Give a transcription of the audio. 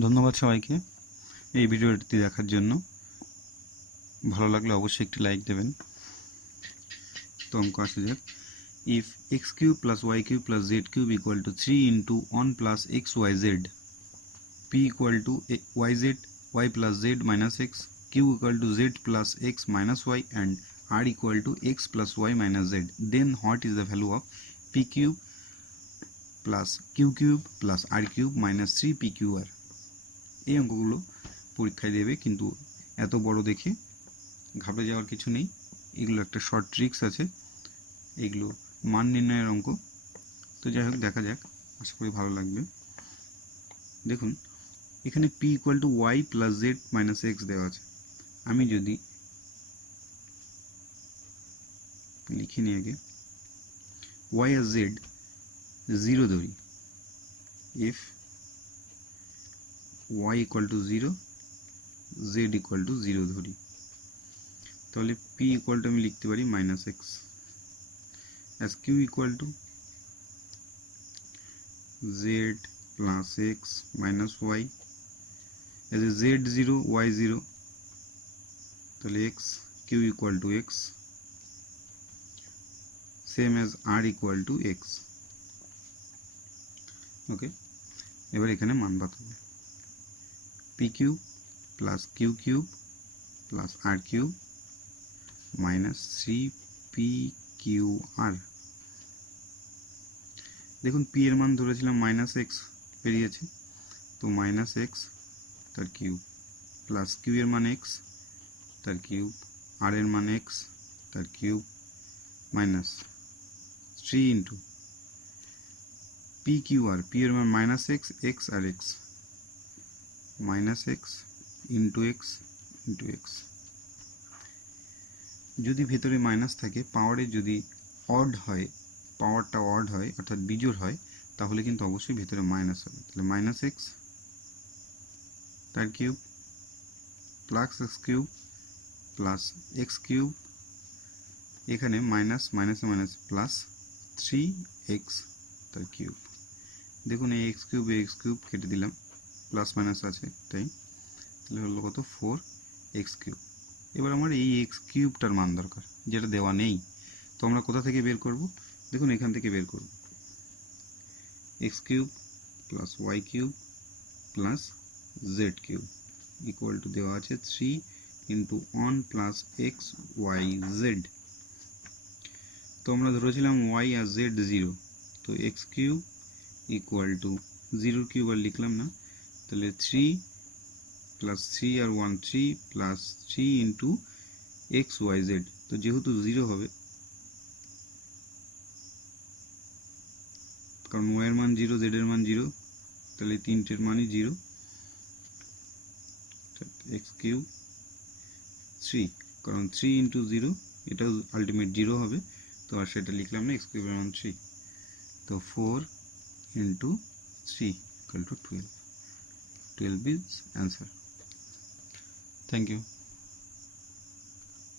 ধন্যবাদ সবাইকে এই ভিডিওটি দেখার জন্য। ভালো লাগলে অবশ্যই একটি লাইক দেবেন। তো অঙ্ক আসা যাক। If x cube plus y cube plus z cube equal to 3 into 1 plus xyz, p equal to yz, y plus z minus x, q equal to z plus x minus y, and r equal to x plus y minus z, then what is the value of p cube plus q cube plus r cube minus 3pqr? এই অঙ্কগুলো পরীক্ষায় দেবে, কিন্তু এত বড় দেখে ঘাবড়ে যাওয়ার কিছু নেই। এগুলো একটা শর্ট ট্রিক্স আছে, এগুলো মান নির্ণয়ের অঙ্ক। তো যাই হোক, দেখা যাক, আশা করি ভালো লাগবে। দেখুন, এখানে p equal to y plus z minus x দেওয়া আছে। আমি যদি লিখে নিই আগে, ওয়াই আর জেড 0 ধরি, if y equal to 0, z equal to 0 ধরি, তাহলে p ইকুয়াল টু আমি লিখতে পারি minus x, as q equal to z plus x minus y, as z 0 y 0, তাহলে x q equal to x, same as r equal to x। Okay, এবার এখানে মান বসাবো, p cube plus q cube plus r cube minus 3pqr। দেখুন, p এর মান ধরেছিলাম minus x, বেরিয়েছে, তো মাইনাস এক্স তার কিউব, প্লাস q এর মান x তার কিউব, r এর মান x তার cube, minus 3 into pqr, p এর মান মাইনাস এক্স, এক্স আর x, minus x into x into x. যদি ভেতরে মাইনাস থাকে, পাওয়ারে যদি অড হয়, পাওয়ারটা অড হয় অর্থাৎ বিজোড় হয়, তাহলে কিন্তু অবশ্যই ভেতরে মাইনাস হবে। তাহলে মাইনাস এক্স তার cube plus x cube plus x cube, এখানে মাইনাস মাইনাসে মাইনাস প্লাস 3x তার কিউব। দেখুন, এই এক্স কিউব এক্স কিউব কেটে দিলাম, প্লাস মাইনাস আছে তাই, তাহলে হলো কত 4x কিউব। এবার আমার এই এক্স কিউবটার মান দরকার, যেটা দেওয়া নেই। তো আমরা কোথা থেকে বের করব? দেখুন, এখান থেকে বের করব, x cube plus y cube plus z cube equal to দেওয়া আছে 3 into 1 plus x y z. তো আমরা ধরেছিলাম ওয়াই আর জেড 0, তো x cube equal to 0 cube আর লিখলাম না, তাহলে 3 প্লাস 3 আর 1 3 plus 3 into x y z. তো যেহেতু 0 হবে, কারণ ওয়াই এর মান 0, জেড এর মান 0, তাহলে তিনটের মানই 0। এক্স কিউব 3, কারণ 3 ইন্টু 0, এটাও আলটিমেট 0 হবে, তো আর সেটা লিখলাম না, এক্স কিউবের মান 3। তো 4 into 3 equal to 12 is answer. Thank you.